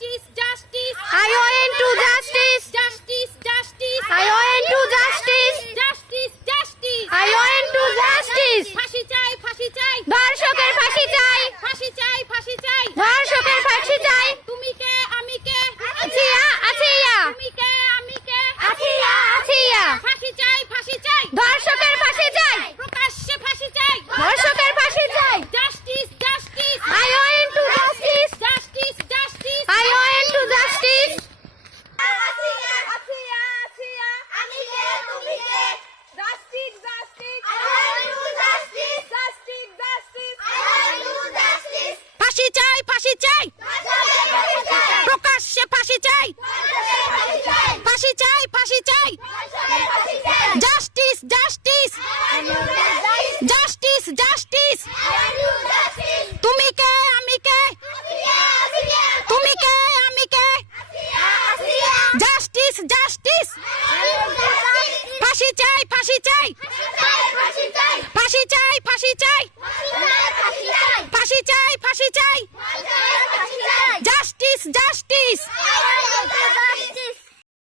Justice, justice. I want to justice. Justice, justice. I want to justice. Justice, justice. I want to justice. ফাঁসি চাই, ফাঁসি চাই। ধর্ষকের ফাঁসি চাই। ফাঁসি চাই, ফাঁসি চাই। ধর্ষকের ফাঁসি চাই। তুমি কে, আমি কে? আছিয়া আছিয়া তুমি কে, আমি কে? আছিয়া আছিয়া। ফাঁসি চাই, ফাঁসি চাই। ধর্ষকের ফাঁসি চাই। প্রকাশ্যে ফাঁসি চাই। ধর্ষকের ফাঁসি চাই। Justice, justice. I want to justice. Justice, justice. I want to justice. Asiya Asiya Asiya আমি কে তুমি কে justice justice I want to justice justice justice I want to justice ফাঁসি চাই, ফাঁসি চাই। প্রকাশ্যে ফাঁসি চাই। ফাঁসি চাই, ফাঁসি চাই। Justice, justice. Justice, justice. তুমি কে, আমি কে? তুমি কে, আমি কে? Justice, justice. ফাঁসি চাই, ফাঁসি চাই। ফাঁসি চাই, ফাঁসি চাই। ফাঁসি চাই, ফাঁসি চাই। Justice, justice.